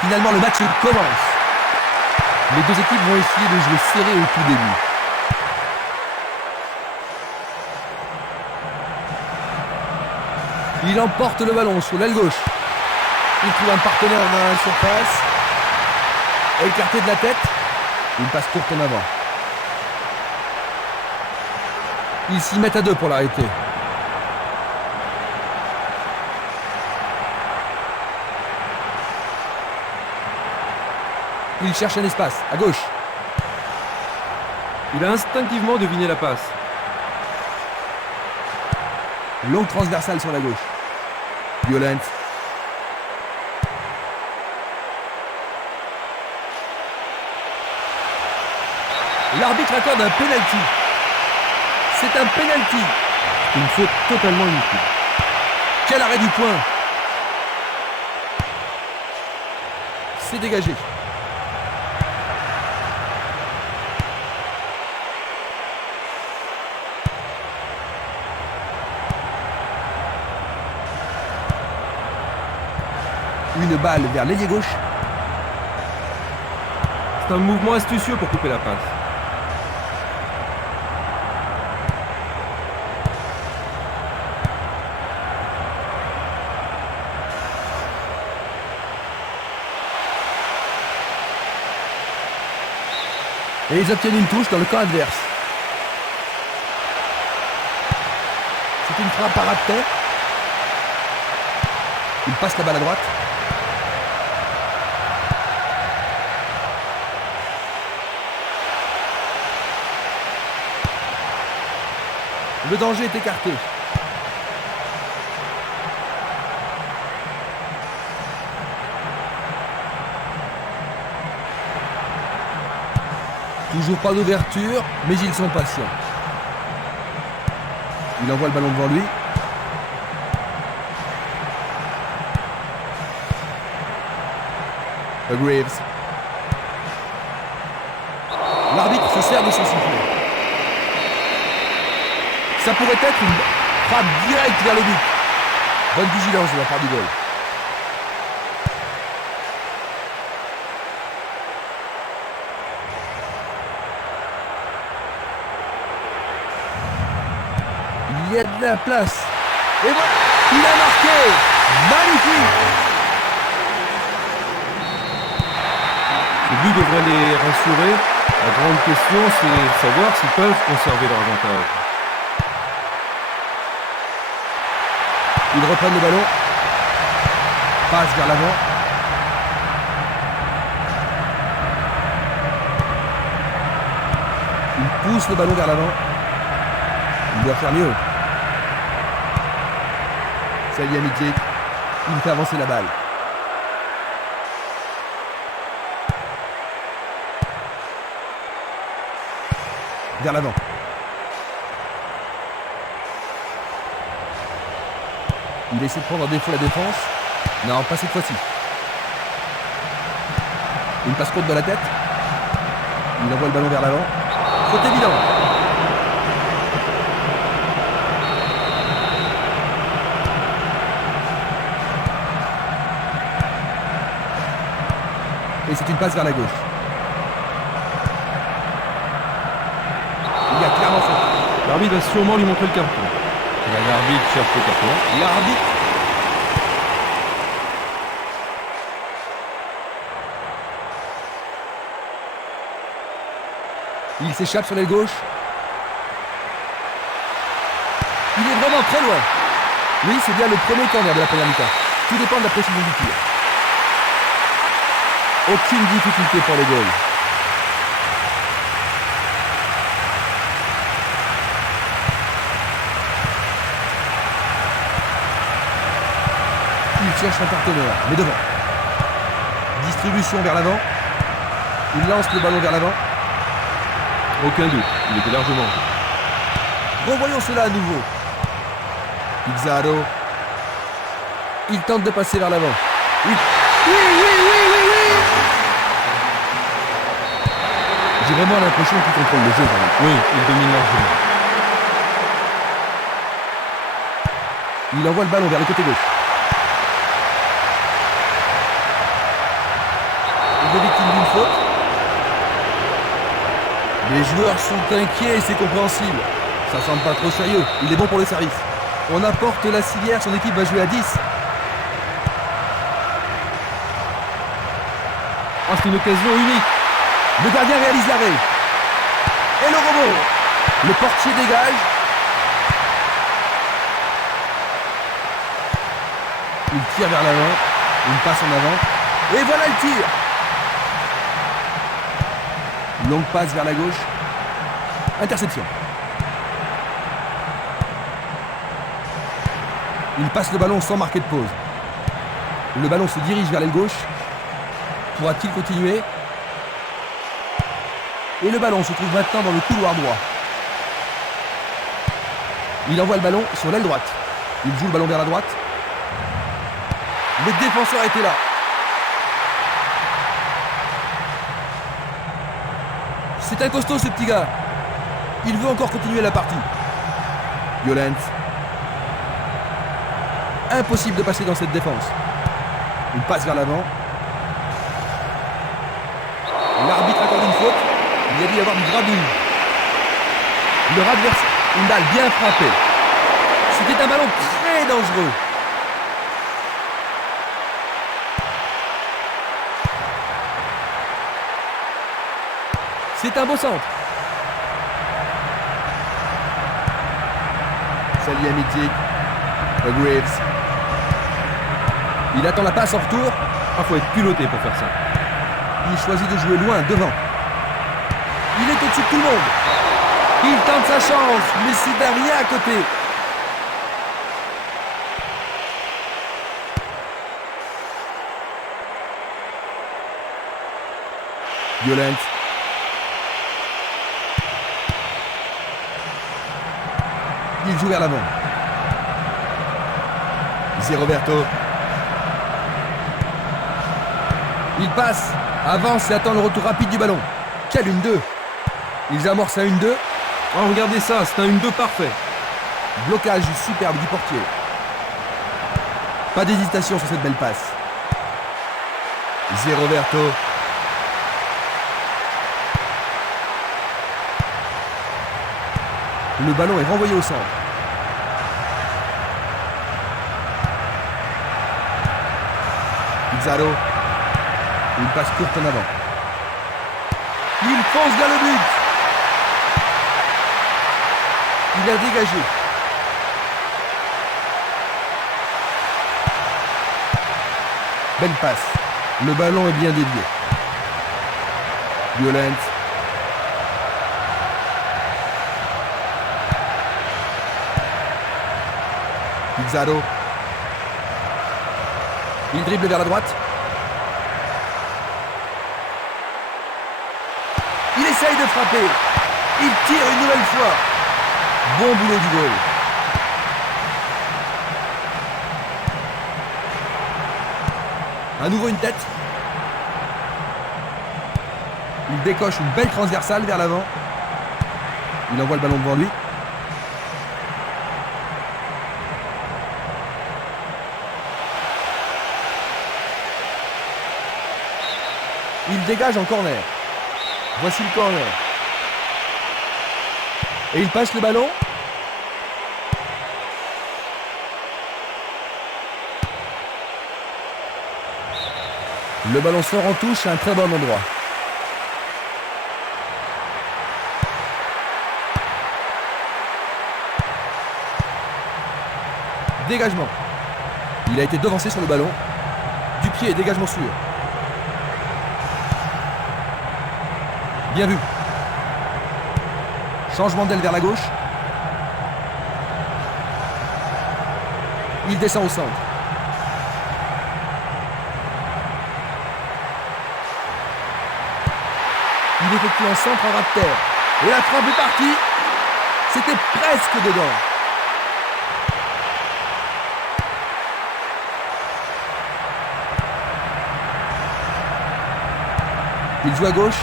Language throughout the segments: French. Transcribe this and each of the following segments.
Finalement, le match commence. Les deux équipes vont essayer de jouer serré au tout début. Il emporte le ballon sur l'aile gauche. Il trouve un partenaire dans la surface. Écarté de la tête. Une passe courte en avant. Ils s'y mettent à deux pour l'arrêter. Il cherche un espace, à gauche. Il a instinctivement deviné la passe. Longue transversale sur la gauche. Violent. L'arbitre accorde un penalty. C'est un penalty. Une faute totalement inutile. Quel arrêt du poing. C'est dégagé. Une balle vers l'ailier gauche. C'est un mouvement astucieux pour couper la passe. Et ils obtiennent une touche dans le camp adverse. C'est une frappe à ras de terre. Il passe la balle à droite. Le danger est écarté. Toujours pas d'ouverture, mais ils sont patients. Il envoie le ballon devant lui. Graves. L'arbitre se sert de son sifflet. Ça pourrait être une frappe directe vers le but. Bonne vigilance de la part du goal. Il y a de la place. Et voilà, il a marqué. Magnifique. Ce but devrait les rassurer. La grande question, c'est de savoir s'ils peuvent conserver leur avantage. Ils reprennent le ballon. Passe vers l'avant. Il pousse le ballon vers l'avant. Il doit faire mieux. Salihamidzic. Il fait avancer la balle. Vers l'avant. Il essaie de prendre en défaut la défense. Non, pas cette fois-ci. Une passe courte de la tête. Il envoie le ballon vers l'avant. Faute évidente. Et c'est une passe vers la gauche. Il y a clairement faute. L'arbitre va sûrement lui montrer le carton. L'arbitre cherche le carton. L'arbitre. Il s'échappe sur l'aile gauche. Il est vraiment très loin. Oui, c'est bien le premier corner de la première mi-temps. Tout dépend de la précision du tir. Aucune difficulté pour les goals. Il cherche un partenaire, mais devant. Distribution vers l'avant. Il lance le ballon vers l'avant. Aucun doute, il était largement. Revoyons cela à nouveau. Pizarro. Il tente de passer vers l'avant. Oui. Oui. J'ai vraiment l'impression qu'il contrôle le jeu. Oui, il domine largement. Il envoie le ballon vers le côté gauche. deux victimes d'une faute. Les joueurs sont inquiets et c'est compréhensible. Ça semble pas trop sérieux. Il est bon pour le service. On apporte la civière, son équipe va jouer à 10. Ah, c'est une occasion unique. Le gardien réalise l'arrêt. Et le rebond. Le portier dégage. Il tire vers l'avant. Une passe en avant. Et voilà le tir. Longue passe vers la gauche. Interception. Il passe le ballon sans marquer de pause. Le ballon se dirige vers l'aile gauche. Pourra-t-il continuer? Et le ballon se trouve maintenant dans le couloir droit. Il envoie le ballon sur l'aile droite. Il joue le ballon vers la droite. Le défenseur était là. C'est un costaud ce petit gars. Il veut encore continuer la partie. Violent. Impossible de passer dans cette défense. Une passe vers l'avant. L'arbitre accorde une faute. Il a dû y avoir une gravure. Leur adversaire, une balle bien frappée. C'était un ballon très dangereux. C'est un beau centre. Salihamidzic. Graves. Il attend la passe en retour. Ah, faut être culotté pour faire ça. Il choisit de jouer loin, devant. Il est au-dessus de tout le monde. Il tente sa chance, mais c'est derrière à côté. Violent. Il joue vers l'avant. C'est Roberto. Il passe, avance et attend le retour rapide du ballon. Quel 1-2. Ils amorcent un 1-2. Oh, regardez ça, c'est un 1-2 parfait. Blocage superbe du portier. Pas d'hésitation sur cette belle passe. C'est Roberto. Le ballon est renvoyé au centre. Pizarro. Une passe courte en avant. Il fonce vers le but. Il a dégagé. Belle passe. Le ballon est bien dévié. Violent. Pizarro. Il dribble vers la droite. Il essaye de frapper. Il tire une nouvelle fois. Bon boulot du goal. À nouveau une tête. Il décoche une belle transversale vers l'avant. Il envoie le ballon devant lui. Il dégage en corner. Voici le corner. Et il passe le ballon. Le ballon sort en touche à un très bon endroit. Dégagement. Il a été devancé sur le ballon. Du pied et dégagement sûr. Bien vu. Changement d'aile vers la gauche. Il descend au centre. Il effectue un centre en ras de terre. Et la frappe est partie. C'était presque dedans. Il joue à gauche.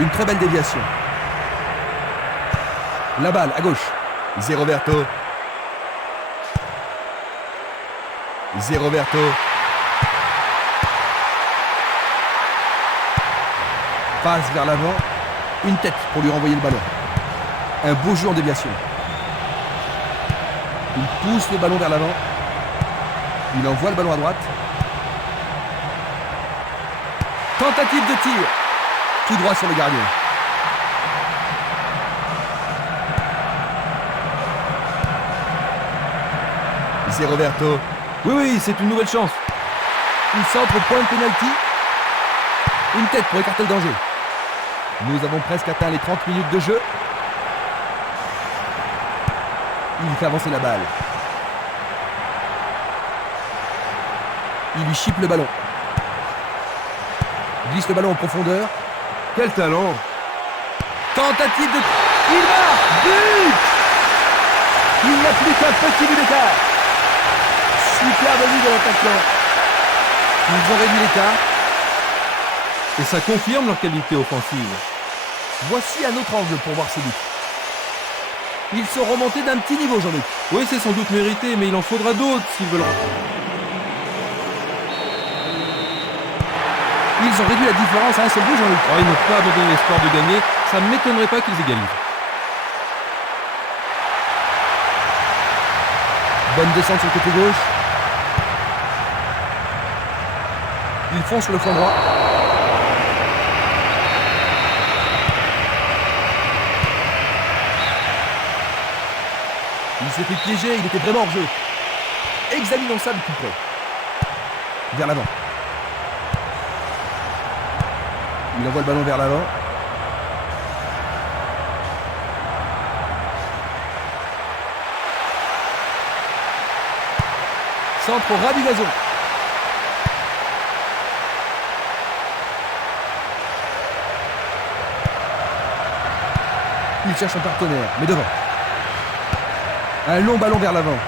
Une très belle déviation. La balle à gauche. C'est Roberto. Zé Roberto. Passe vers l'avant. Une tête pour lui renvoyer le ballon. Un beau jeu en déviation. Il pousse le ballon vers l'avant. Il envoie le ballon à droite. Tentative de tir. Tout droit sur le gardien. Zé Roberto. Oui, c'est une nouvelle chance. Il centre au point de pénalty. Une tête pour écarter le danger. Nous avons presque atteint les 30 minutes de jeu. Il fait avancer la balle. Il lui chipe le ballon. Glisse le ballon en profondeur. Quel talent! Tentative de... Il marque! But! Il n'a plus qu'un petit but d'écart. Superbe but de l'attaquant. Ils ont réduit l'écart. Et ça confirme leur qualité offensive. Voici un autre angle pour voir ce but. Ils sont remontés d'un petit niveau, Jean-Luc. Oui, c'est sans doute mérité, mais il en faudra d'autres s'ils veulent... Ils ont réduit la différence à un seul but, Jean-Luc. Oh, ils n'ont pas abandonné l'espoir de gagner. Ça ne m'étonnerait pas qu'ils égalisent. Bonne descente sur le côté gauche. Ils font sur le flanc droit. Il s'est fait piéger, il était vraiment hors jeu. Examinons ça de plus près. Vers l'avant. Il envoie le ballon vers l'avant. Centre au ras du gazon. Il cherche un partenaire, mais devant. Un long ballon vers l'avant.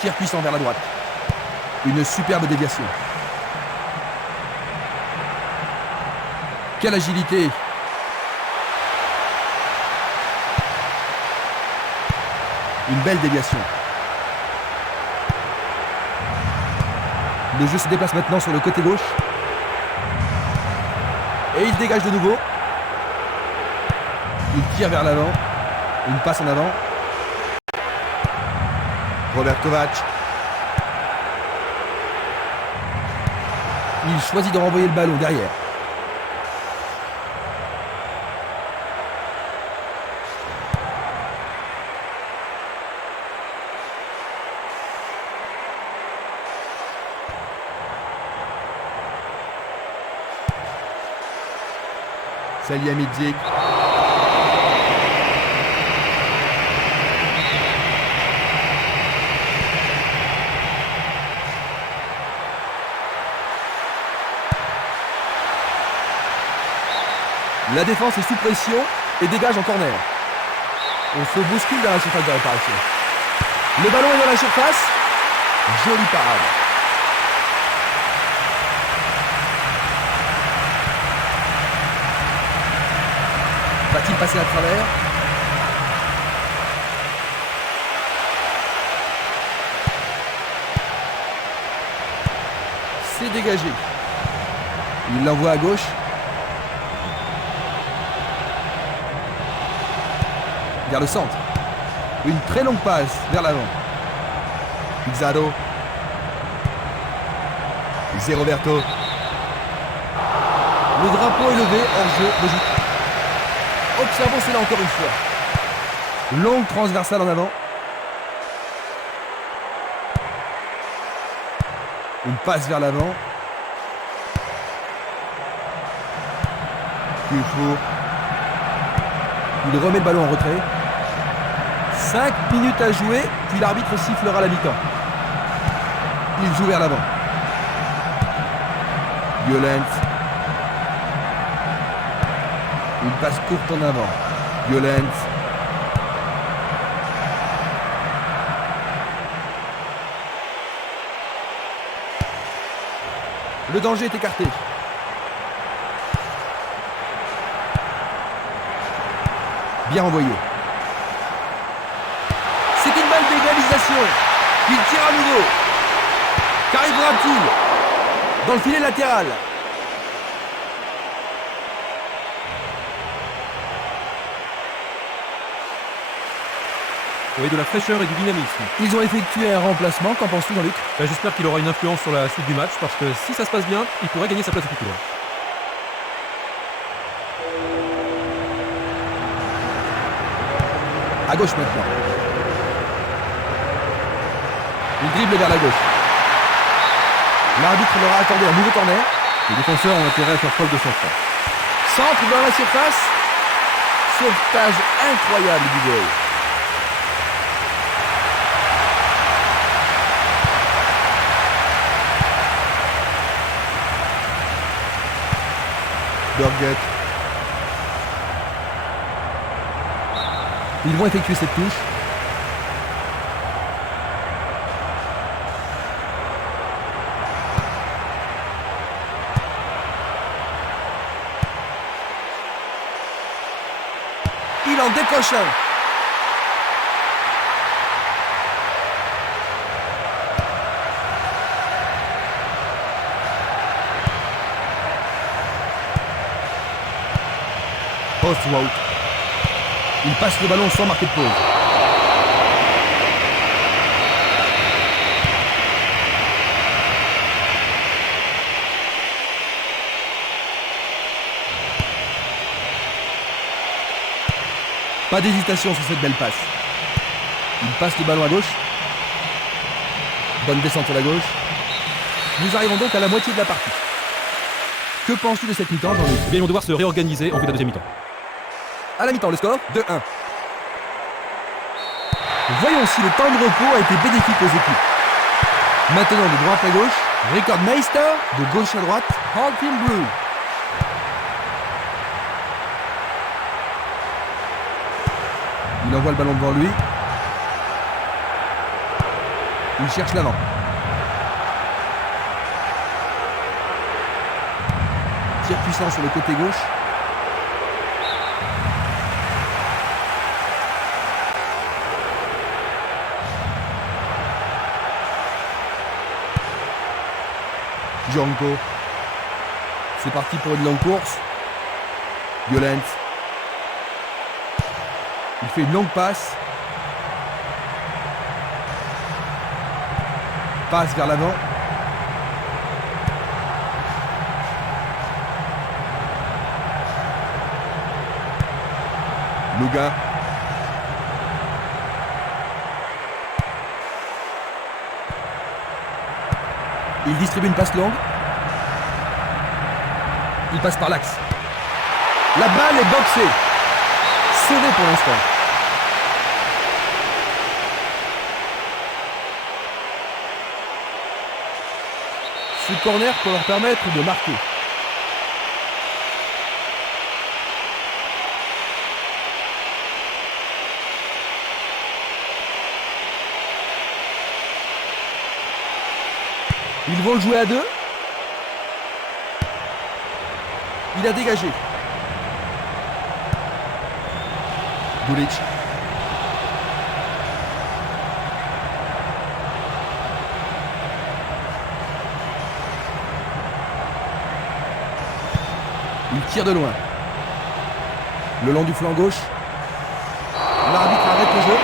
Tir puissant vers la droite. Une superbe déviation. Quelle agilité! Une belle déviation. Le jeu se déplace maintenant sur le côté gauche. Et il dégage de nouveau. Il tire vers l'avant. Une passe en avant. Robert Kovac. Il choisit de renvoyer le ballon derrière. Salihamidzic. La défense est sous pression et dégage en corner. On se bouscule dans la surface de réparation. Le ballon est dans la surface. Jolie parade. Va-t-il passer à travers? C'est dégagé. Il l'envoie à gauche. Vers le centre. Une très longue passe vers l'avant. Pizarro. Zé Roberto. Le drapeau est levé, hors jeu, logique. Observons cela encore une fois. Longue transversale en avant. Une passe vers l'avant. Dufour. Il remet le ballon en retrait. 5 minutes à jouer, puis l'arbitre sifflera la mi-temps. Il joue vers l'avant. Violent. Une passe courte en avant. Violent. Le danger est écarté. Bien envoyé. C'est une Attention, il tire à nouveau. Qu'arrivera-t-il dans le filet latéral? Oui, de la fraîcheur et du dynamisme. Ils ont effectué un remplacement, qu'en penses-tu Jean-Luc? J'espère qu'il aura une influence sur la suite du match, parce que si ça se passe bien, il pourrait gagner sa place au titulaire. À gauche maintenant. Il dribble vers la gauche. L'arbitre leur a accordé un nouveau corner. Les défenseurs ont intérêt à faire preuve de sang-froid. Centre dans la surface. Sauvetage incroyable du goal. Burgett. Ils vont effectuer cette touche. Il en décoche un. Postwout. Il passe le ballon sans marquer de pause. Pas d'hésitation sur cette belle passe. Il passe le ballon à gauche. Bonne descente sur la gauche. Nous arrivons donc à la moitié de la partie. Que penses-tu de cette mi-temps, Jean-Luc? Eh bien, ils vont devoir se réorganiser en vue de la deuxième mi-temps. À la mi-temps, le score 2-1. Voyons si le temps de repos a été bénéfique aux équipes. Maintenant de droite à gauche, Richard Meister, de gauche à droite, Harkin Blue. Il envoie le ballon devant lui. Il cherche l'avant. Tir puissant sur le côté gauche. Django. C'est parti pour une longue course. Violent. Il fait une longue passe. Passe vers l'avant. Luga. Il distribue une passe longue. Il passe par l'axe. La balle est boxée. Sauvé pour l'instant. Ce corner peut leur permettre de marquer. Ils vont le jouer à deux. Il a dégagé. Dulic. Il tire de loin. Le long du flanc gauche. L'arbitre arrête le jeu.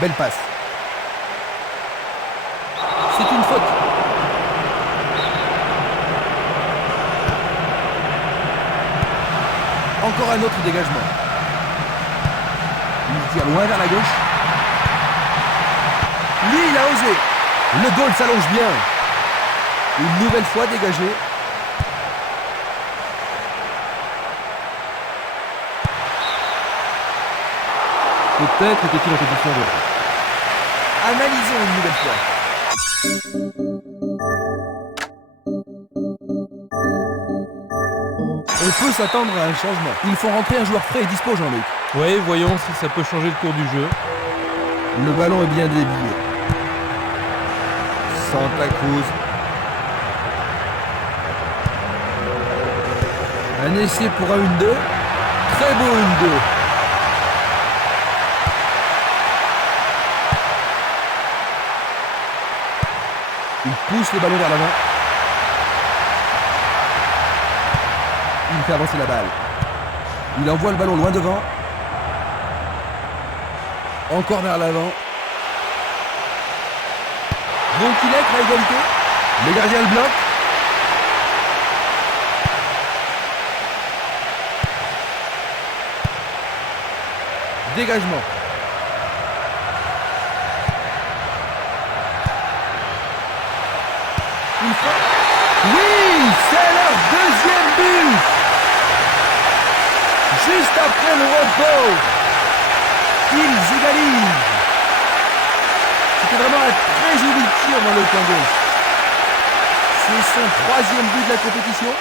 Belle passe. C'est une faute. Encore un autre dégagement. Il tire loin vers la gauche. Lui, il a osé. Le goal s'allonge bien. Une nouvelle fois dégagé. Peut-être était-il en position de... Analysons une nouvelle fois. On peut s'attendre à un changement. Ils font rentrer un joueur frais et dispo, Jean-Luc. Oui, voyons si ça peut changer le cours du jeu. Le ballon est bien dévié. Santa Cruz. Un essai pour un 1-2. Très beau 1-2. Il pousse le ballon vers l'avant. Il fait avancer la balle. Il envoie le ballon loin devant. Encore vers l'avant. Donc il est à égalité. Le gardien le bloque. Dégagement. Une frappe. Oui, c'est leur deuxième but. Juste après le repos, ils égalisent. C'était vraiment un très joli tir dans le coin gauche. C'est son troisième but de la compétition.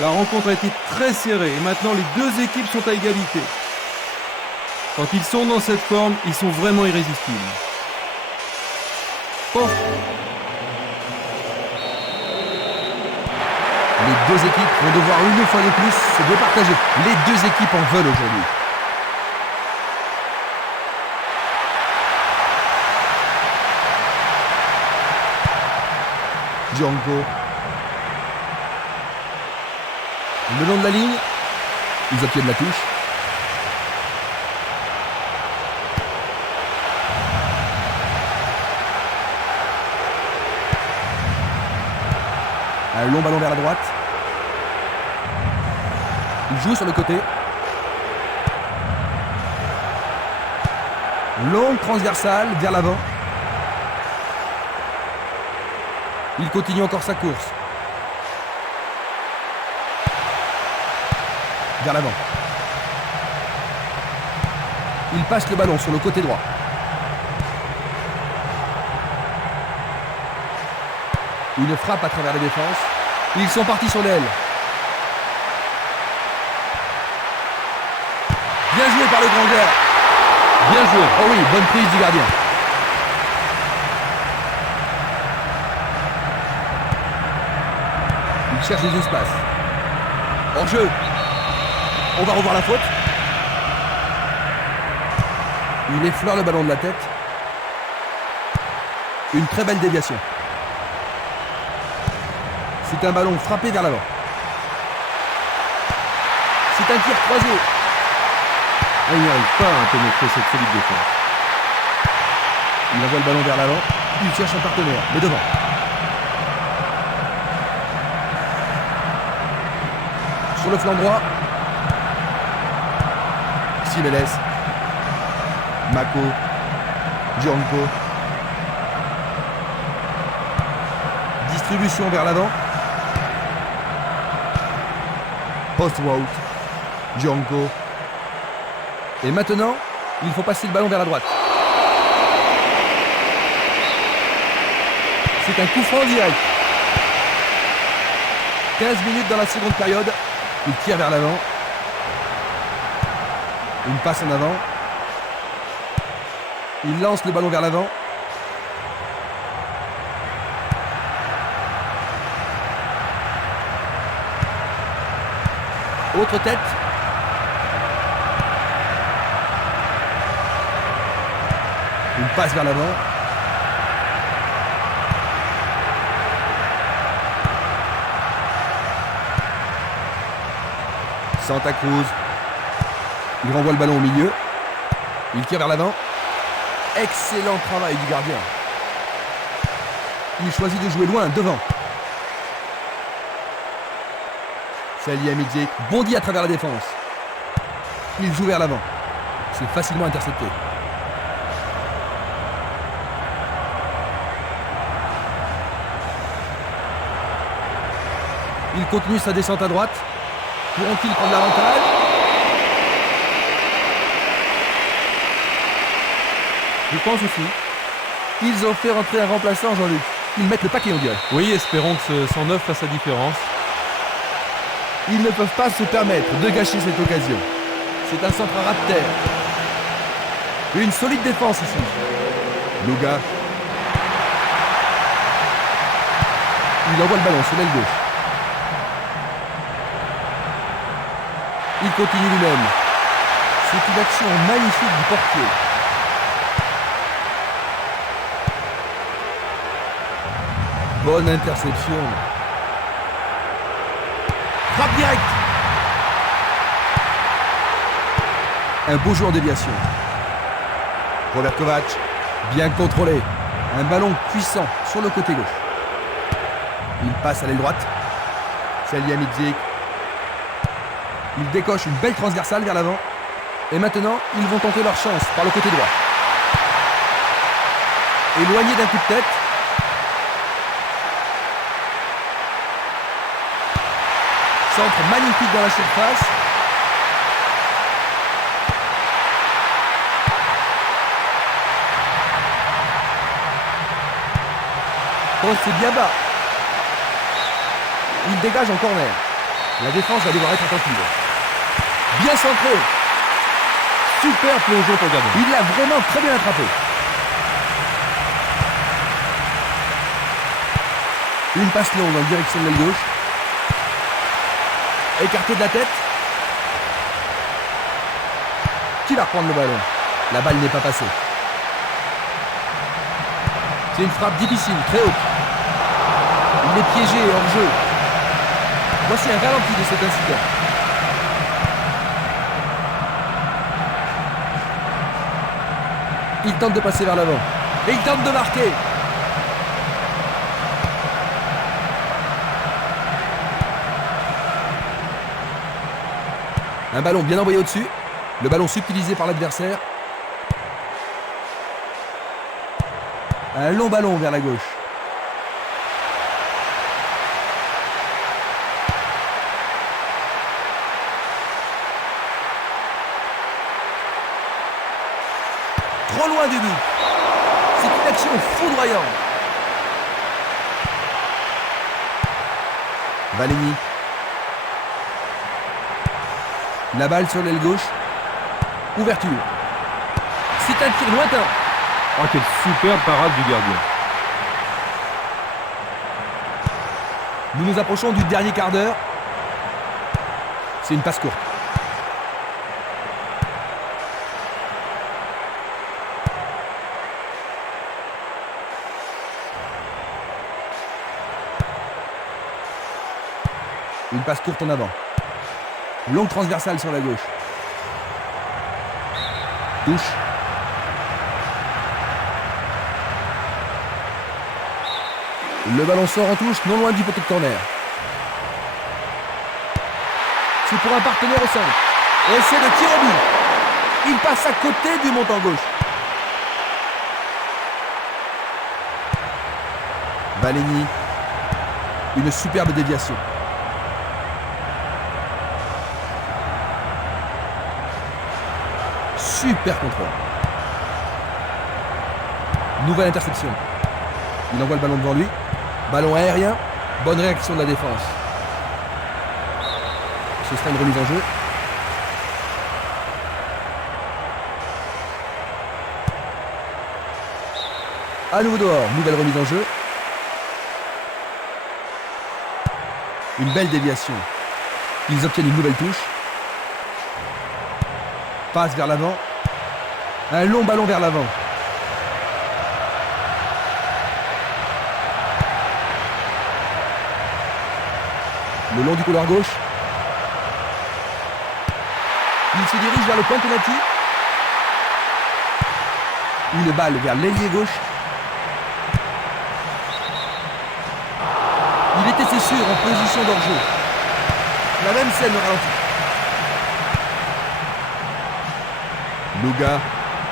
La rencontre a été très serrée et maintenant les deux équipes sont à égalité. Quand ils sont dans cette forme, ils sont vraiment irrésistibles. Bon. Les deux équipes vont devoir une fois de plus se départager. Les deux équipes en veulent aujourd'hui. Django. Le long de la ligne, ils obtiennent la touche. Un long ballon vers la droite. Il joue sur le côté. Longue transversale vers l'avant. Il continue encore sa course. Vers l'avant. Il passe le ballon sur le côté droit. Une frappe à travers la défense. Ils sont partis sur l'aile. Bien joué par le grand gars. Bien joué. Oh oui, bonne prise du gardien. Il cherche les espaces. En jeu. On va revoir la faute. Il effleure le ballon de la tête. Une très belle déviation. C'est un ballon frappé vers l'avant. C'est un tir croisé. Il n'arrive pas à pénétrer cette solide défense. Il envoie le ballon vers l'avant. Il cherche un partenaire, mais devant. Sur le flanc droit. Simeles. Mako. Django. Distribution vers l'avant. Post-route. Django. Et maintenant, il faut passer le ballon vers la droite. C'est un coup franc direct. 15 minutes dans la seconde période. Il tire vers l'avant. Une passe en avant. Il lance le ballon vers l'avant. Autre tête. Une passe vers l'avant. Santa Cruz. Il renvoie le ballon au milieu. Il tire vers l'avant. Excellent travail du gardien. Il choisit de jouer loin, devant. Salihamidzic bondit à travers la défense. Il joue vers l'avant. C'est facilement intercepté. Il continue sa descente à droite. Pourront-ils prendre l'avantage? Je pense aussi. Ils ont fait rentrer un remplaçant, Jean-Luc. Ils mettent le paquet, on dirait. Oui, espérons que ce 109 fasse la différence. Ils ne peuvent pas se permettre de gâcher cette occasion. C'est un centre à ras de terre. Une solide défense ici. Luga. Il envoie le ballon sur l'aile gauche. Il continue lui-même. C'est une action magnifique du portier. Bonne interception. Frappe directe. Un beau jeu en déviation. Robert Kovac, bien contrôlé. Un ballon puissant sur le côté gauche. Il passe à l'aile droite. Salihamidzic. Il décoche une belle transversale vers l'avant. Et maintenant, ils vont tenter leur chance par le côté droit. Éloigné d'un coup de tête. Centre magnifique dans la surface. Poste bien bas. Il dégage en corner. La défense va devoir être attentive. Bien centré. Super plongeon pour gardien. Il l'a vraiment très bien attrapé. Une passe longue en direction de l'aile gauche. Écarté de la tête. Qui va reprendre le ballon? La balle n'est pas passée. C'est une frappe difficile, très haute. Il est piégé hors jeu. Voici un ralenti de cet incident. Il tente de passer vers l'avant. Et il tente de marquer. Un ballon bien envoyé au-dessus. Le ballon subtilisé par l'adversaire. Un long ballon vers la gauche. Trop loin du but. C'est une action foudroyante. Valigny. La balle sur l'aile gauche. Ouverture. C'est un tir lointain. Oh, quelle superbe parade du gardien. Nous nous approchons du dernier quart d'heure. C'est une passe courte. Une passe courte en avant. Longue transversale sur la gauche. Touche. Le ballon sort en touche, non loin du poteau de corner. C'est pour un partenaire au centre. Essai de tir au but. Il passe à côté du montant gauche. Valigny. Une superbe déviation. Super contrôle. Nouvelle interception. Il envoie le ballon devant lui. Ballon aérien. Bonne réaction de la défense. Ce sera une remise en jeu. À nouveau dehors. Nouvelle remise en jeu. Une belle déviation. Ils obtiennent une nouvelle touche. Passe vers l'avant. Un long ballon vers l'avant. Le long du couloir gauche. Il se dirige vers le point penalty. Une balle vers l'ailier gauche. Il était, c'est sûr, en position d'hors-jeu. La même scène au ralenti. Luga,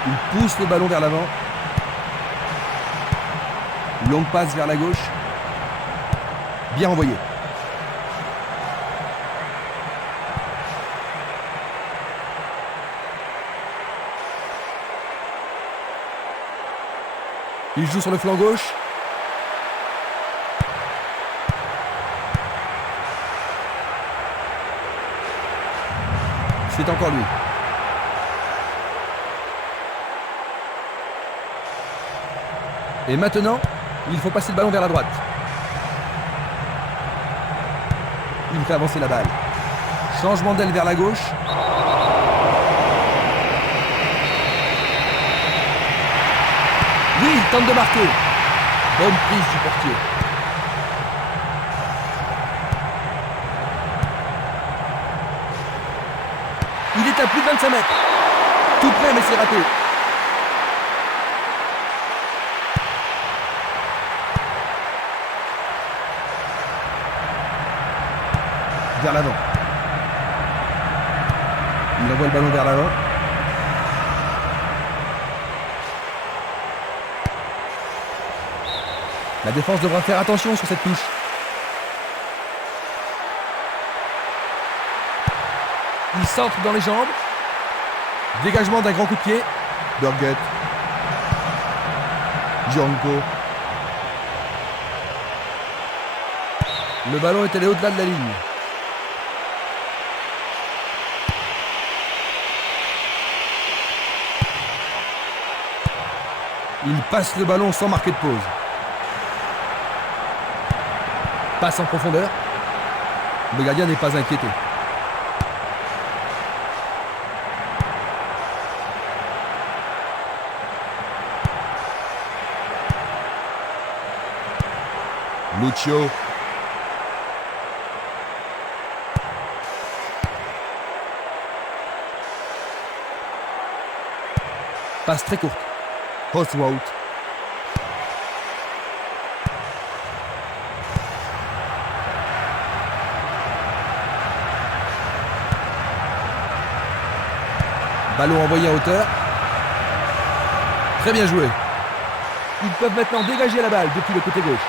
il pousse le ballon vers l'avant. Longue passe vers la gauche. Bien envoyé. Il joue sur le flanc gauche. C'est encore lui. Et maintenant, il faut passer le ballon vers la droite. Il fait avancer la balle. Changement d'aile vers la gauche. Oui, il tente de marquer. Bonne prise du portier. Il est à plus de 25 mètres. Tout près, mais c'est raté. Vers l'avant. Il envoie le ballon vers l'avant. La défense devra faire attention sur cette touche. Il centre dans les jambes. Dégagement d'un grand coup de pied. Burgett. Gianco. Le ballon est allé au-delà de la ligne. Il passe le ballon sans marquer de pause. Passe en profondeur. Le gardien n'est pas inquiété. Lucio. Passe très courte. Oswald. Ballon envoyé en hauteur. Très bien joué. Ils peuvent maintenant dégager la balle depuis le côté gauche.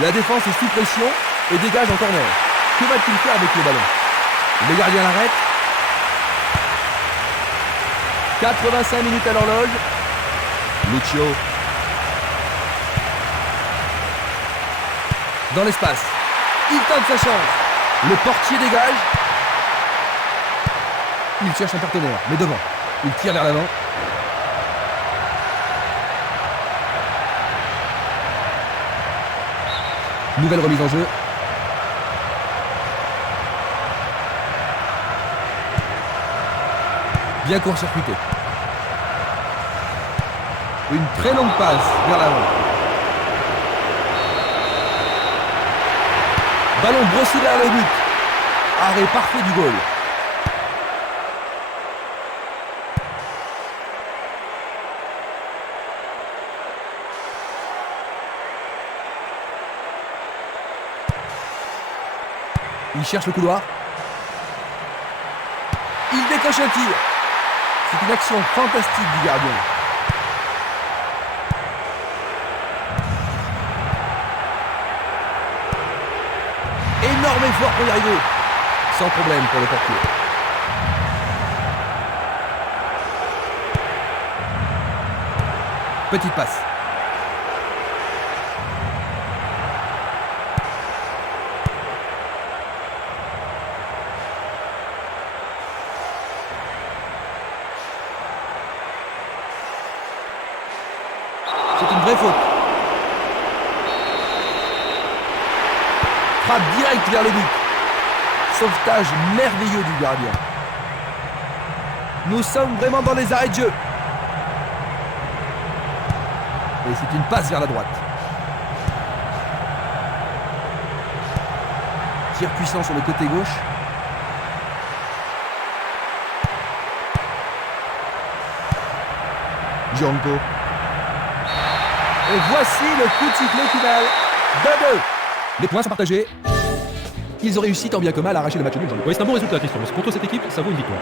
La défense est sous pression et dégage en corner. Que va-t-il faire avec le ballon? Le gardien l'arrête. 85 minutes à l'horloge. Lucio. Dans l'espace. Il tente sa chance. Le portier dégage. Il cherche un partenaire, mais devant. Il tire vers l'avant. Nouvelle remise en jeu. Bien court-circuité. Une très longue passe vers l'avant. Ballon brossé vers le but. Arrêt parfait du goal. Il cherche le couloir. Il décoche un tir. C'est une action fantastique du gardien. Énorme effort pour y arriver. Sans problème pour le portier. Petite passe. C'est une vraie faute. Frappe direct vers le but. Sauvetage merveilleux du gardien. Nous sommes vraiment dans les arrêts de jeu. Et c'est une passe vers la droite. Tir puissant sur le côté gauche. Gianco. Et voici le coup de sifflet final. 2-2. Les points sont partagés. Ils ont réussi tant bien que mal à arracher le match nul. Oui, c'est un bon résultat, Christian. Parce que contre cette équipe, ça vaut une victoire.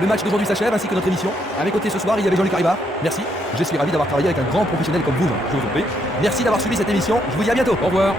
Le match d'aujourd'hui s'achève ainsi que notre émission. À mes côtés ce soir, il y avait Jean-Luc Arribas. Merci. Je suis ravi d'avoir travaillé avec un grand professionnel comme vous, Jean. Je vous en prie. Merci d'avoir suivi cette émission. Je vous dis à bientôt. Au revoir.